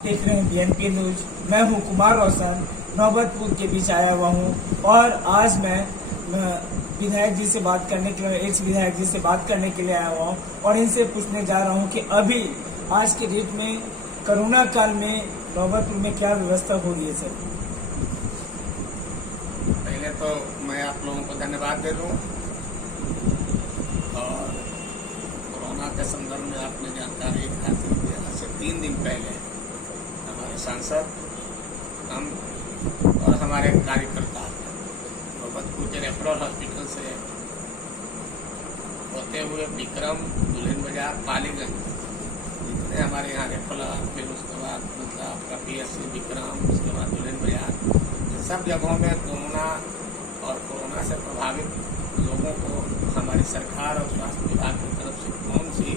देख रहे हैं बीएनपी न्यूज। मैं हूं कुमार रोशन, नौबतपुर के बीच आया हुआ हूं और आज मैं विधायक जी से बात करने के लिए, एक्स विधायक जी से बात करने के लिए आया हुआ हूं और इनसे पूछने जा रहा हूं कि अभी आज के डेट में कोरोना काल में नौबतपुर में क्या व्यवस्था हो रही है सर। पहले तो मैं आप लोगों को धन्यवाद दे दूं और कोरोना के संदर्भ में आपने जानकारी हासिल की। आज से 3 दिन पहले हमारे सांसद हम और हमारे कार्यकर्ता नौबतपुर के रेफरल हॉस्पिटल से होते हुए विक्रम, दुल्हिन बाजार, पालीगंज, जितने हमारे यहाँ रेफरल, फिर उसके बाद मतलब आपका PSC विक्रम, उसके बाद दुल्हिन बाजार, सब जगहों में कोरोना और कोरोना से प्रभावित लोगों को हमारी सरकार और स्वास्थ्य विभाग की तरफ से कौन सी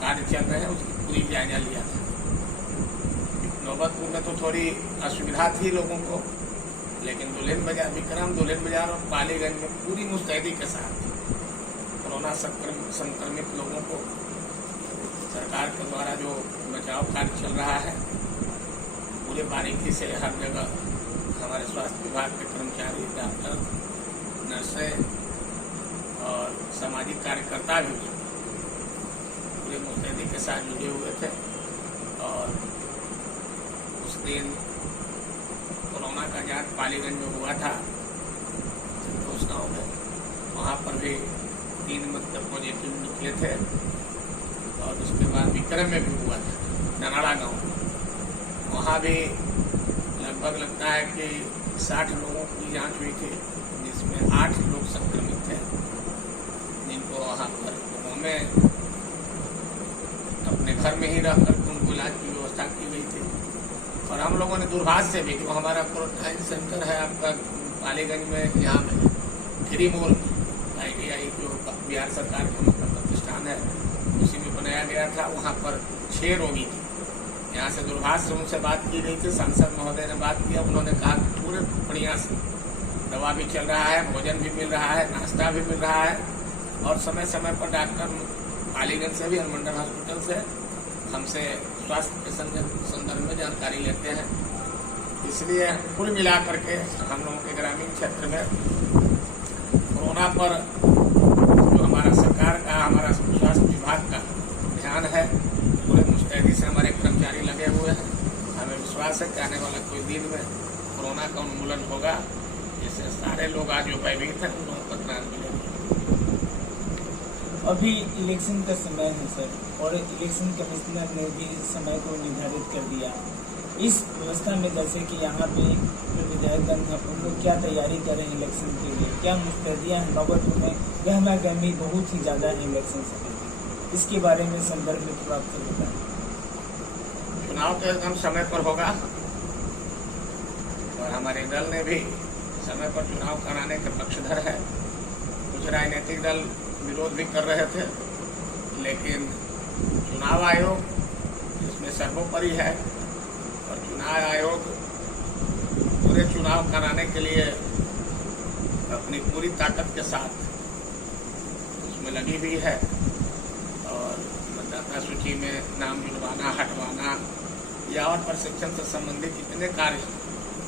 कार्य चल रहे हैं उसकी पूरी जायजा लिया था। नौबतपुर में तो थोड़ी असुविधा थी लोगों को, लेकिन दुल्हिन बाजार, विक्रम, दुल्हिन बाजार और पालीगंज में पूरी मुस्तैदी के साथ कोरोना संक्रमित लोगों को सरकार के द्वारा जो बचाव कार्य चल रहा है पूरे बारीकी से हर जगह हमारे स्वास्थ्य विभाग के कर्मचारी, डॉक्टर, नर्सें और सामाजिक कार्यकर्ता भी पूरे मुस्तैदी के साथ जुड़े हुए थे। और उस दिन कोरोना का जांच पालीगंज में हुआ था, उस गाँव में, वहाँ पर भी 3 मतलब पॉजिटिव निकले थे। और उसके बाद विक्रम में भी हुआ था, ननाड़ा गाँव में, वहाँ भी लगभग लगता है कि 60 लोगों की जांच हुई थी, जिसमें 8 लोग संक्रमित थे, जिनको वहाँ पर हमें अपने घर में ही रहकर उनको इलाज की व्यवस्था की गई थी। और हम लोगों ने दूरभाष से भी, जो हमारा क्वारंटाइन सेंटर है आपका पालीगंज में, यहाँ में खिरी मोड़ में ITI जो बिहार सरकार का मतलब प्रतिष्ठान है उसी में बनाया गया था, वहाँ पर 6 रोगी थे। यहाँ से दूरभाष से उनसे बात की गई थी, सांसद महोदय ने बात किया, उन्होंने कहा कि पूरे बढ़िया से दवा भी चल रहा है, भोजन भी मिल रहा है, नाश्ता भी मिल रहा है और समय समय पर डॉक्टर पालीगंज से भी, अनुमंडल हॉस्पिटल से हमसे स्वास्थ्य के संदर्भ में जानकारी लेते हैं। इसलिए कुल मिला करके हम लोगों के ग्रामीण क्षेत्र में कोरोना पर जो हमारा सरकार का, हमारा स्वास्थ्य विभाग का ध्यान है, पूरे मुस्तैदी से हमारे कर्मचारी लगे हुए हैं। हमें विश्वास है कि आने वाले कोई दिन में कोरोना का उन्मूलन होगा, जिससे सारे लोग आज जो भयभीत हैं उन लोगों को त्राण मिलेगा। अभी इलेक्शन का समय है सर और इलेक्शन कमिश्नर ने भी समय को निर्धारित कर दिया। इस व्यवस्था में जैसे कि यहाँ पे जो विधायकगण हैं उन लोग क्या तैयारी कर रहे हैं इलेक्शन के लिए, क्या मुस्तैदियाँ हैं? नौबतपुर में गहमा गहमी बहुत ही ज़्यादा है इलेक्शन से पहले, इसके बारे में संदर्भ में थोड़ा आपको बताएं। चुनाव तो एकदम समय पर होगा और हमारे दल ने भी समय पर चुनाव कराने के पक्षधर है। कुछ राजनीतिक दल विरोध भी कर रहे थे, लेकिन चुनाव आयोग इसमें सर्वोपरि है और चुनाव आयोग पूरे चुनाव कराने के लिए अपनी पूरी ताकत के साथ उसमें लगी हुई है। और मतदाता सूची में नाम जुड़वाना, हटवाना या और प्रशिक्षण से संबंधित जितने कार्य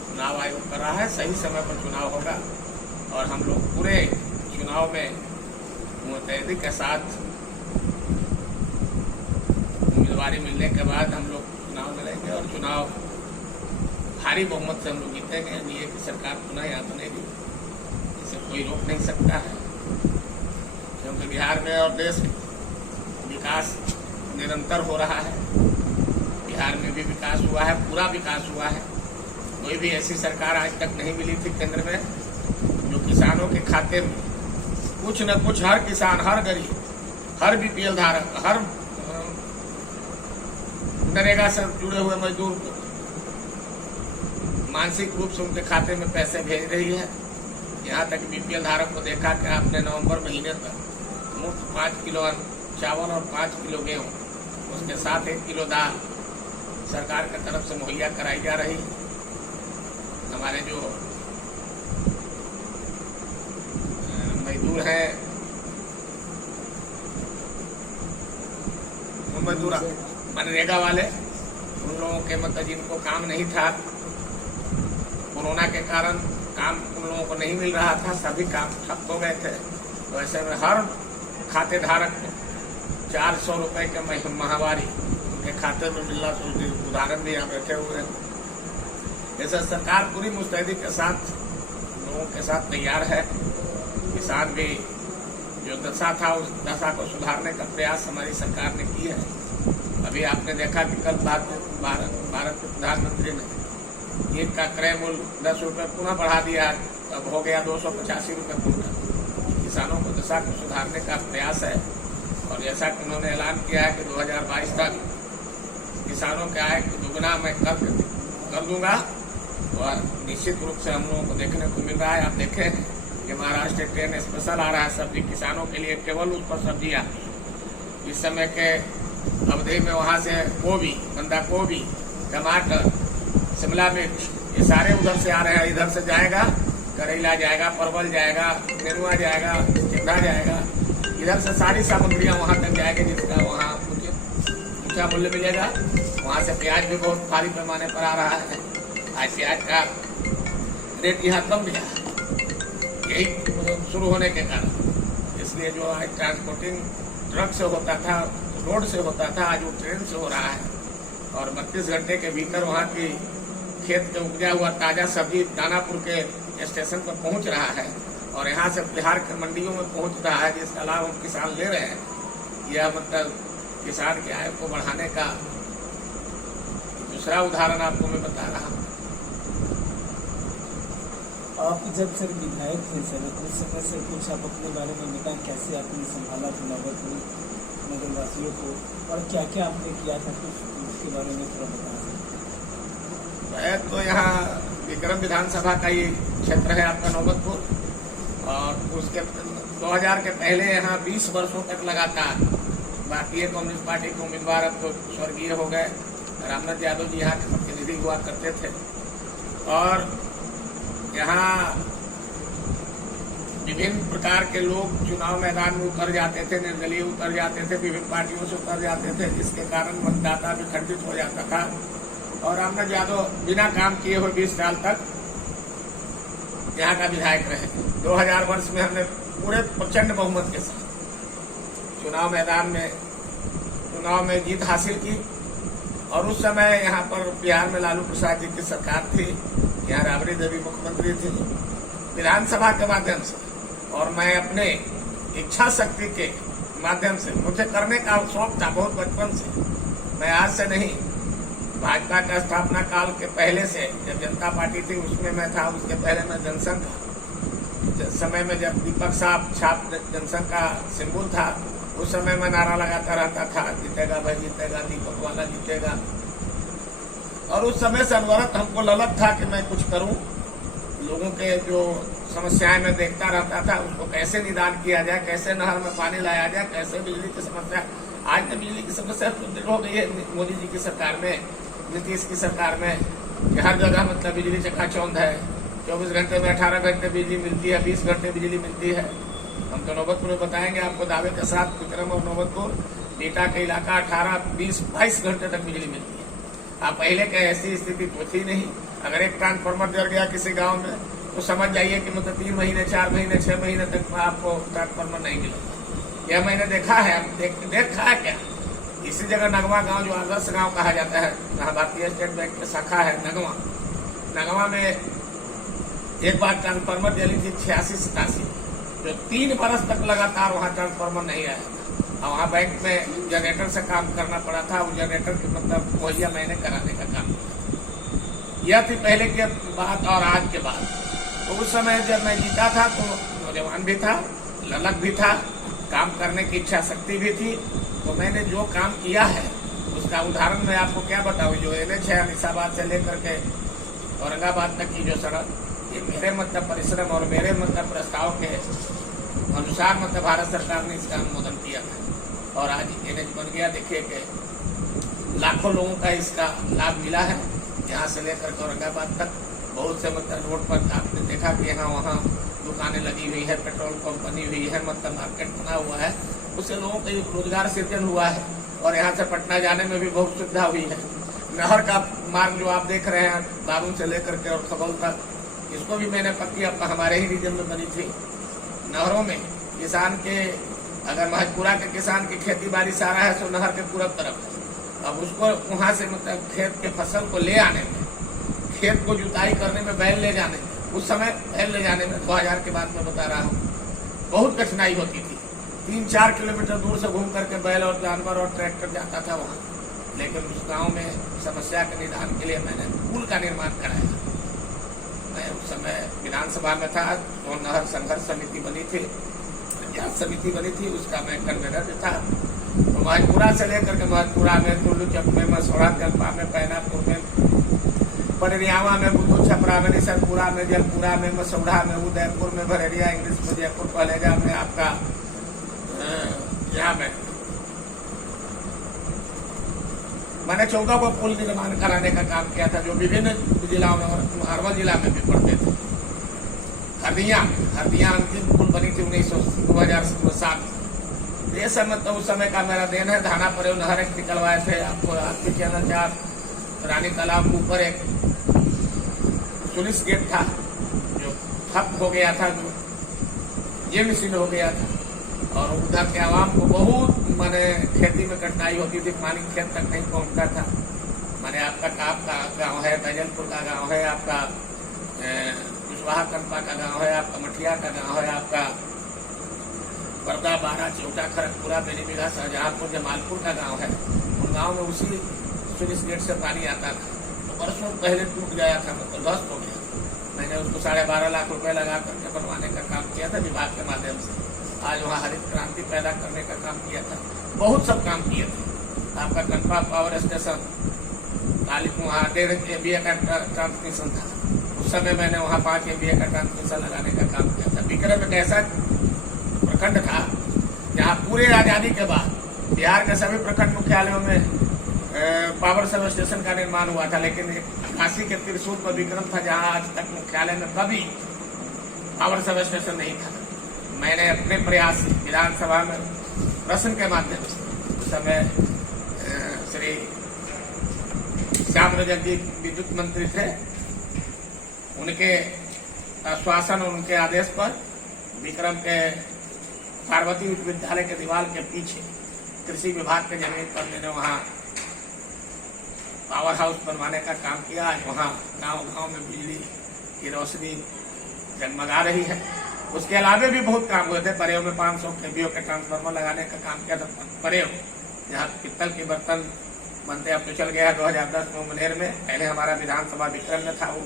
चुनाव आयोग कर रहा है, सही समय पर चुनाव होगा और हम लोग पूरे चुनाव में मुस्तैदी के साथ उम्मीदवारी मिलने के बाद हम लोग चुनाव लड़ेंगे और चुनाव भारी बहुमत से हम लोग जीतेंगे। एनडीए की सरकार पुनः यहाँ बनेगी, इसे कोई रोक नहीं सकता है, क्योंकि बिहार में और देश में विकास निरंतर हो रहा है। बिहार में भी विकास हुआ है, पूरा विकास हुआ है। कोई भी ऐसी सरकार आज तक नहीं मिली थी केंद्र में जो किसानों के खाते में कुछ न कुछ, हर किसान, हर गरीब, हर BPL धारक, हर नरेगा से जुड़े हुए मजदूर को मानसिक रूप से उनके खाते में पैसे भेज रही है। यहाँ तक BPL धारक को देखा कि आपने नवंबर महीने तक मुफ्त 5 किलो चावल और 5 किलो गेहूँ, उसके साथ 1 किलो दाल सरकार की तरफ से मुहैया कराई जा रही है। हमारे जो मजदूर हैं, मजदूर मनरेगा वाले, उन लोगों के मतलब जिनको काम नहीं था, कोरोना के कारण काम उन लोगों को नहीं मिल रहा था, सभी काम ठप हो गए थे। तो ऐसे में हर खाते धारक को 400 रुपए के माहवारी उनके खाते में मिलना, तो उदाहरण भी यहाँ बैठे हुए हैं। जैसे सरकार पूरी मुस्तैदी के साथ लोगों के साथ तैयार है। किसान भी जो दशा था उस दशा को सुधारने का प्रयास हमारी सरकार ने की है। अभी आपने देखा कि कल भारत के प्रधानमंत्री ने ईंट का क्रय मूल्य 10 रुपये पुनः बढ़ा दिया, अब हो गया 285 रुपये कुंटल। किसानों को दशा को सुधारने का प्रयास है। और जैसा कि उन्होंने ऐलान किया है कि 2022 तक किसानों के आय को दुगना मैं कर दूंगा, और निश्चित रूप से हम लोगों को देखने को मिल रहा है। आप देखें कि महाराष्ट्र ट्रेन स्पेशल आ रहा है सब्जी किसानों के लिए, केवल उस पर सब्जियाँ इस समय के अवधि में वहाँ से गोभी, बंदा गोभी, टमाटर, शिमला मिर्च, ये सारे उधर से आ रहे हैं। इधर से जाएगा करेला जाएगा, परवल जाएगा, नेनुआ जाएगा, टिंडा जाएगा, इधर से सारी सामग्रियाँ वहाँ तक जाएगी, जिसका वहाँ ऊँचा मूल्य मिलेगा। वहाँ से प्याज भी बहुत भारी पैमाने पर आ रहा है। आज प्याज का रेट यहाँ कम गया, यही शुरू होने के कारण। इसलिए जो आज ट्रांसपोर्टिंग ट्रक से होता था, रोड से होता था, आज वो ट्रेन से हो रहा है। और 32 घंटे के भीतर वहाँ की खेत के उपजा हुआ ताज़ा सब्जी दानापुर के स्टेशन पर पहुँच रहा है, और यहाँ से बिहार के मंडियों में पहुँच रहा है, जिसका लाभ हम किसान ले रहे हैं। यह मतलब किसान की आय को बढ़ाने का दूसरा उदाहरण आपको मैं बता रहा हूँ। आप जब सर विधायक थे सर, उस समय से कुछ आप अपने बारे में बताएं, कैसे आपने संभाला था नगरवासियों को, और क्या क्या आपने किया था, कुछ उसके बारे में थोड़ा बता सकते। मैं तो यहाँ विक्रम विधानसभा का ये क्षेत्र है आपका नौबतपुर, और उसके 2000 के पहले यहाँ 20 वर्षों तक लगातार भारतीय कम्युनिस्ट पार्टी के उम्मीदवार, अब तो स्वर्गीय हो गए, रामनाथ यादव जी यहाँ के प्रतिनिधि हुआ करते थे। और यहाँ विभिन्न प्रकार के लोग चुनाव मैदान में उतर जाते थे, निर्दलीय उतर जाते थे, विभिन्न पार्टियों से उतर जाते थे, जिसके कारण मतदाता भी खंडित हो जाता था। और रामनाथ यादव बिना काम किए हुए 20 साल तक यहाँ का विधायक रहे। 2000 वर्ष में हमने पूरे प्रचंड बहुमत के साथ चुनाव मैदान में चुनाव में जीत हासिल की। और उस समय यहाँ पर बिहार में लालू प्रसाद जी की सरकार थी, यहाँ राबड़ी देवी मुख्यमंत्री थी। विधानसभा के माध्यम से और मैं अपने इच्छा शक्ति के माध्यम से, मुझे करने का शौक था बहुत बचपन से। मैं आज से नहीं, भाजपा का स्थापना काल के पहले से, जब जनता पार्टी थी उसमें मैं था, उसके पहले मैं जनसंघ था। समय में जब दीपक साहब छाप जनसंघ का सिंबल था, उस समय मैं नारा लगाता रहता था, जीतेगा भाई जीतेगा, दीपक वाला जीतेगा। और उस समय से अनवरत हमको ललक था कि मैं कुछ करूं, लोगों के जो समस्याएं मैं देखता रहता था, उसको कैसे निदान किया जाए, कैसे नहर में पानी लाया जाए, कैसे बिजली की समस्या। आज तो बिजली की समस्या हो गई है मोदी जी की सरकार में, नीतीश की सरकार में, कि हर जगह मतलब बिजली चकाचौंध है। 24 घंटे में 18 घंटे बिजली मिलती है, 20 घंटे बिजली मिलती है। हम तो नौबतपुर में बताएंगे आपको दावे के साथ, विक्रम और नौबतपुर बीटा के इलाका 18, 20, 22 घंटे तक बिजली मिलती है। आप पहले के ऐसी स्थिति तो थी नहीं। अगर एक ट्रांसफार्मर जल गया किसी गांव में, तो समझ जाइए कि मतलब 3 महीने, 4 महीने, 6 महीने तक आपको ट्रांसफार्मर नहीं मिलेगा। यह मैंने देखा है, देखा है क्या। इसी जगह नगवा गांव, जो आदर्श गांव कहा जाता है, जहाँ भारतीय स्टेट बैंक की शाखा है नगवा में एक बार ट्रांसफार्मर जली थी 86-87, जो 3 बरस तक लगातार वहाँ ट्रांसफार्मर नहीं आया। और वहाँ बैंक में जनरेटर से काम करना पड़ा था, वो जनरेटर की मतलब मुहैया मैंने कराने का काम। यह थी पहले की बात और आज के बाद। तो उस समय जब मैं जीता था तो नौजवान भी था, ललक भी था, काम करने की इच्छा शक्ति भी थी। तो मैंने जो काम किया है उसका उदाहरण मैं आपको क्या बताऊँ। जो NH है अनिसाबाद से लेकर के औरंगाबाद तक की जो सड़क, ये मेरे मतलब परिश्रम और मेरे मतलब प्रस्ताव के अनुसार मतलब भारत सरकार ने इसका अनुमोदन किया था, और आज NH बन गया। देखिए कि लाखों लोगों का इसका लाभ मिला है। यहाँ से लेकर के औरंगाबाद तक बहुत से मतलब रोड पर आपने देखा कि यहाँ वहाँ दुकानें लगी हुई है, पेट्रोल पंप बनी हुई है, मतलब मार्केट बना हुआ है। उससे लोगों का रोजगार सृजन हुआ है, और यहाँ से पटना जाने में भी बहुत सुविधा हुई है। नहर का मार्ग जो आप देख रहे हैं बाबू से लेकर के और खबल तक, इसको भी मैंने पक्की हमारे ही रीजन में बनी थी। नहरों में किसान के, अगर महजपुरा के किसान की खेती बाड़ी सारा है तो नहर के पूरब तरफ है। अब उसको वहां से मतलब खेत के फसल को ले आने में, खेत को जुताई करने में, बैल ले जाने में, उस समय बैल ले जाने में 2000 के बाद मैं बता रहा हूँ बहुत कठिनाई होती थी। 3-4 किलोमीटर दूर से घूम करके बैल और जानवर और ट्रैक्टर जाता था वहाँ। लेकिन उस गांव में समस्या के निदान के लिए मैंने पुल का निर्माण कराया। मैं उस समय विधानसभा में था तो नहर संघर्ष समिति बनी थी, पंचायत समिति बनी थी, उसका मैं कन्वीनर था। तो महजपुरा से लेकर के महजपुरा में, टुल्लू चक में, मसौड़ा जलपा में, पैनापुर में, पडरियावा में, बुद्धू छपरा में, निसरपुरा में, जलपुरा में, मसौड़ा में, उदयपुर में, भरेरिया, इंग्लिश में, जयपुर पहलेजा में, आपका यहाँ में मैंने 14 को पुल निर्माण कराने का काम किया था, जो विभिन्न जिलाओं में और अरवल जिला में भी पड़ते थे। हरदिया अंतिम पुल बनी थी 2007। ये समय तो उस समय का मेरा देन है। धाना पर नहर एक निकलवाए थे, आपको आपके चैनल 4 रानी तालाब ऊपर एक पुलिस गेट था जो ठप हो गया था, जो जीर्ण शीर्ण हो गया था, और उधर के आवाम को बहुत माने खेती में कठिनाई होती थी, पानी खेत तक नहीं पहुंचता था। माने आपका काप का गांव है, तैजलपुर का गांव है, आपका कुशवाहा कनपा का गांव है, आपका मठिया का गांव है, आपका बरदा, बारा, चौटा, खरगपुरा, बेनीबिघा, शाहजहांपुर, जमालपुर का गांव है। उन गांव में उसी सुलिस गेट से पानी आता था। तो वर्षों पहले टूट गया था, मतलब ध्वस्त हो गया। मैंने उसको 12.5 लाख रुपए लगा करके बनवाने का काम किया था विभाग के माध्यम से। आज वहाँ हरित क्रांति पैदा करने का काम किया था, बहुत सब काम किए थे। आपका कनपा पावर स्टेशन, वहाँ 1.5 MVA का ट्रांसमिशन था। उस समय मैंने वहाँ 5 MVA का ट्रांसमिशन लगाने का काम किया था। विक्रम एक ऐसा प्रखंड था जहाँ पूरे आजादी के बाद बिहार के सभी प्रखंड मुख्यालयों में पावर सब स्टेशन का निर्माण हुआ था, लेकिन 88 के त्रिशूल पर विक्रम था जहाँ आज तक मुख्यालय में कभी पावर सब स्टेशन नहीं था। मैंने अपने प्रयास से विधानसभा में प्रश्न के माध्यम से उस समय श्री श्याम रजक जी विद्युत मंत्री थे, उनके आश्वासन और उनके आदेश पर विक्रम के पार्वती उच्च विद्यालय के दीवार के पीछे कृषि विभाग के जमीन पर मैंने वहाँ पावर हाउस बनवाने का काम किया। आज वहाँ गांव-गांव में बिजली की रोशनी जगमगा रही है। उसके अलावा भी बहुत काम हुए थे। परेव में 500 kVA के ट्रांसफार्मर लगाने का काम किया था। परेव जहाँ पित्तल के बर्तन बनते, अब तो चल गया 2010 में मुंगेर में। पहले हमारा विधानसभा विक्रम में था, वो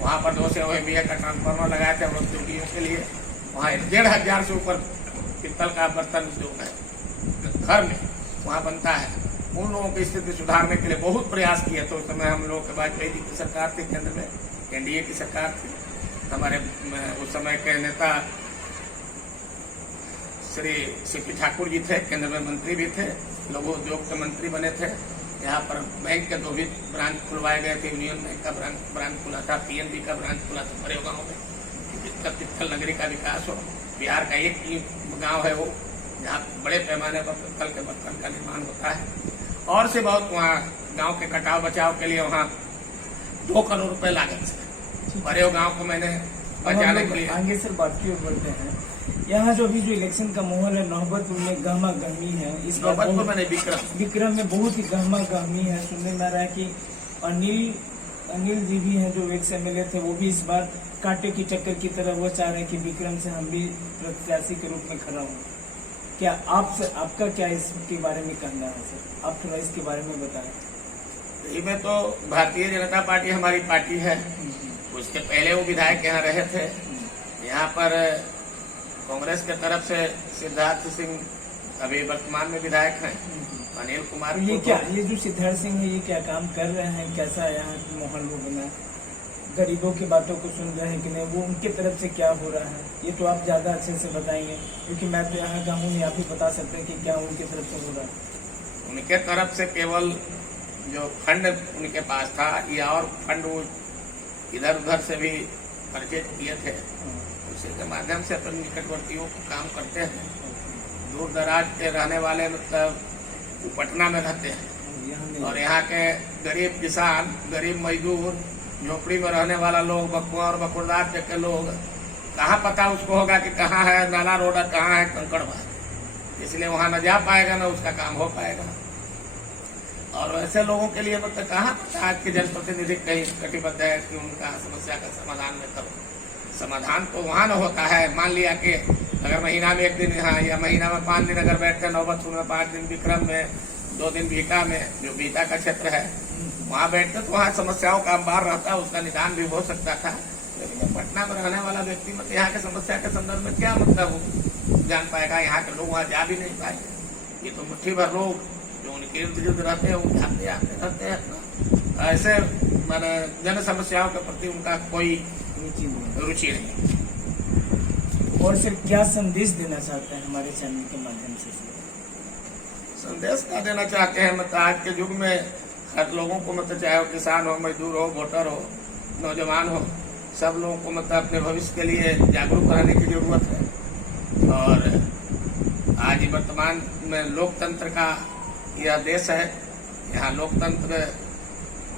वहाँ पर 200 MVA का ट्रांसफार्मर लगाए थे उद्योगियों के लिए। वहाँ 1500 से ऊपर पित्तल का बर्तन उद्योग है, घर में वहाँ बनता है। उन लोगों की स्थिति सुधारने के लिए बहुत प्रयास किए। तो उस समय हम लोगों के वाजपेयी जी की सरकार थी, केंद्र में NDA की सरकार थी। हमारे उस समय के नेता श्री CP ठाकुर जी थे, केंद्र में मंत्री भी थे, लघु उद्योग के मंत्री बने थे। यहाँ पर बैंक के 2 भी ब्रांच खुलवाए गए थे। यूनियन बैंक का ब्रांच खुला था, PNB का ब्रांच खुला था बड़े गाँव में। पित्तल नगरी का विकास हो। बिहार का एक ही गाँव है वो जहाँ बड़े पैमाने पर पित्तल के बर्तन का निर्माण होता है। और से बहुत वहाँ गांव के कटाव बचाव के लिए वहाँ 2 करोड़ रुपए लागत से बड़े गांव को मैंने बचाने के लिए। आगे सर बात की ओर बढ़ते हैं। यहाँ जो अभी जो इलेक्शन का माहौल है, नौबतपुर में गहमा गहमी है। इस बार मैंने विक्रम में बहुत ही गहमा गहमी है। सुनने में आ रहा है कि अनिल जी भी हैं जो ex MLA थे, वो भी इस बार कांटे की टक्कर की तरह वो चाह रहे हैं कि विक्रम से हम भी प्रत्याशी के रूप में खड़ा हूँ। क्या आपका क्या इसके बारे में कहना है सर? आप थोड़ा इसके बारे में बताएं। इसमें तो भारतीय जनता पार्टी हमारी पार्टी है। उसके पहले वो विधायक यहाँ रहे थे। यहाँ पर कांग्रेस के तरफ से सिद्धार्थ सिंह अभी वर्तमान में विधायक हैं। अनिल कुमार ये जो सिद्धार्थ सिंह है, ये क्या काम कर रहे हैं? कैसा यहाँ माहौल हो बना? गरीबों की बातों को सुन रहे हैं कि नहीं? वो उनके तरफ से क्या हो रहा है, ये तो आप ज्यादा अच्छे से बताएंगे, क्योंकि मैं तो यहाँ का हूँ। आप ही बता सकते हैं कि क्या उनके तरफ से हो रहा है। उनके तरफ से केवल जो फंड उनके पास था, या और फंड वो इधर उधर से भी परचेज किए थे, उसी के माध्यम से अपन निकटवर्तियों को काम करते हैं। दूर दराज के रहने वाले मतलब पटना में रहते हैं, यहाँ नहीं। और यहाँ के गरीब किसान, गरीब मजदूर, झोपड़ी में रहने वाला लोग, बकुआ और बकुड़दार के लोग, कहाँ पता उसको होगा कि कहाँ है नाला रोड, कहाँ है कंकड़ है। इसलिए वहां न जा पाएगा, न उसका काम हो पाएगा। और ऐसे लोगों के लिए मतलब कहाँ पता आज के जनप्रतिनिधि कहीं कटिबद्ध है कि उनका समस्या का समाधान में करो। समाधान तो वहां न होता है। मान लिया कि अगर महीना में 1 दिन यहाँ या महीना में 5 दिन अगर बैठते नौबतपुर में, 5 दिन विक्रम में, 2 दिन बीटा में, जो बीटा का क्षेत्र है वहां बैठते तो वहाँ समस्याओं का अंबार रहता, उसका निदान भी हो सकता था। लेकिन पटना में रहने वाला व्यक्ति मतलब यहाँ के समस्या के संदर्भ में क्या मतलब जान पाएगा। यहाँ के लोग वहाँ जा भी नहीं पाएंगे। ये तो मुट्ठी भर लोग जो उनके इर्द गिर्द रहते हैं वो आते रहते हैं अपना। ऐसे मैंने जन समस्याओं के प्रति उनका कोई रुचि नहीं। और फिर क्या संदेश देना चाहते हैं हमारे चैनल के माध्यम से? संदेश क्या देना चाहते हैं मतलब आज के युग में हर लोगों को मतलब चाहे वो किसान हो, मजदूर हो, वोटर हो, नौजवान हो, सब लोगों को मतलब अपने भविष्य के लिए जागरूक रहने की जरूरत है। और आज वर्तमान में लोकतंत्र का यह देश है। यहाँ लोकतंत्र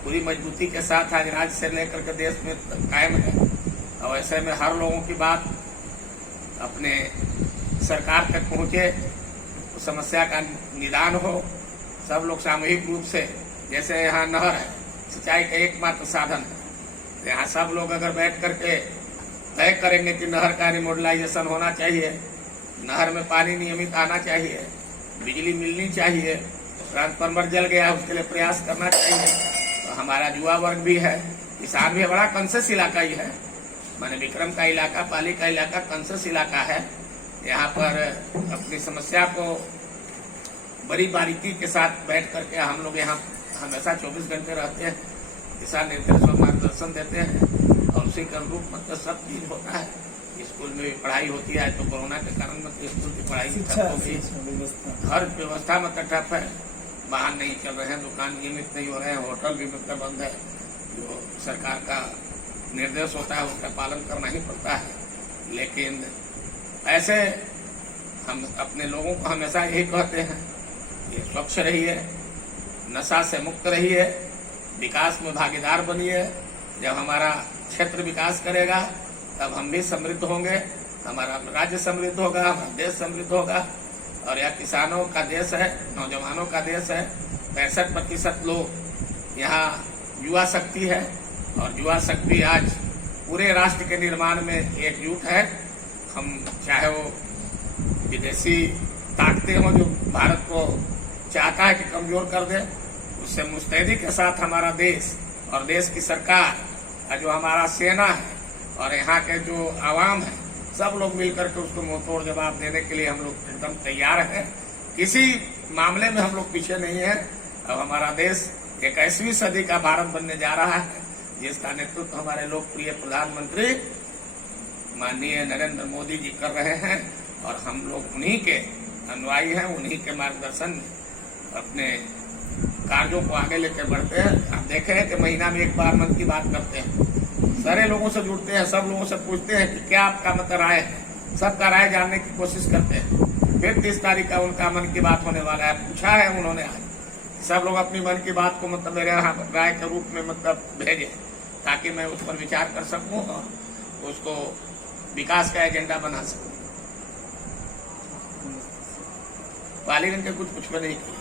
पूरी मजबूती के साथ आज राज्य से लेकर के देश में कायम है। और ऐसे में हर लोगों की बात अपने सरकार तक पहुँचे, समस्या का निदान हो। सब लोग सामूहिक रूप से, जैसे यहाँ नहर है, सिंचाई का एकमात्र साधन है, यहाँ सब लोग अगर बैठ करके तय करेंगे कि नहर का रिमॉडलाइजेशन होना चाहिए, नहर में पानी नियमित आना चाहिए, बिजली मिलनी चाहिए, ट्रांसफार्मर जल गया उसके लिए प्रयास करना चाहिए। तो हमारा युवा वर्ग भी है, किसान भी, बड़ा कंसेस इलाका ही है। माने विक्रम का इलाका, पाली का इलाका कंसेस इलाका है। यहाँ पर अपनी समस्या को बड़ी बारीकी के साथ बैठ करके हम लोग यहाँ हमेशा 24 घंटे रहते हैं, दिशा निर्देश और मार्गदर्शन देते हैं। और उसी के अनुरूप मतलब सब चीज होता है। स्कूल में भी पढ़ाई होती है। तो कोरोना के कारण मतलब स्कूल की पढ़ाई ठप हो गई, हर व्यवस्था मतलब ठप है। वाहन नहीं चल रहे हैं, दुकान नियमित नहीं हो रहे हैं, होटल भी मतलब बंद है। जो सरकार का निर्देश होता है उसका पालन करना ही पड़ता है। लेकिन ऐसे हम अपने लोगों को हमेशा यही कहते हैं कि स्वच्छ रहिए, नशा से मुक्त रहिए, विकास में भागीदार बनिए। जब हमारा क्षेत्र विकास करेगा तब हम भी समृद्ध होंगे, हमारा राज्य समृद्ध होगा, हमारा देश समृद्ध होगा। और यह किसानों का देश है, नौजवानों का देश है। 65% लोग यहाँ युवा शक्ति है। और युवा शक्ति आज पूरे राष्ट्र के निर्माण में एकजुट है। हम चाहे वो विदेशी ताकतें हों जो भारत को चाहता है कि कमजोर कर दे, उससे मुस्तैदी के साथ हमारा देश और देश की सरकार और जो हमारा सेना है और यहाँ के जो आवाम है, सब लोग मिलकर के उसको मुंहतोड़ जवाब देने के लिए हम लोग एकदम तैयार हैं। किसी मामले में हम लोग पीछे नहीं है। अब हमारा देश 21वीं सदी का भारत बनने जा रहा है, जिसका नेतृत्व हमारे लोकप्रिय प्रधानमंत्री माननीय नरेंद्र मोदी जी कर रहे हैं। और हम लोग उन्हीं के अनुयायी हैं, उन्हीं के मार्गदर्शन में अपने कार्यों को आगे लेकर बढ़ते हैं। आप देखे हैं कि महीना में 1 बार मन की बात करते हैं, सारे लोगों से जुड़ते हैं, सब लोगों से पूछते हैं कि क्या आपका मतलब राय है, सबका राय जानने की कोशिश करते हैं। फिर 30 तारीख का उनका मन की बात होने वाला है। पूछा है उन्होंने आज, सब लोग अपनी मन की बात को मतलब मेरे यहाँ राय के रूप में मतलब भेजे, ताकि मैं उस पर विचार कर सकूं और उसको विकास का एजेंडा बना सकूं। पालीगंज के कुछ में नहीं किया।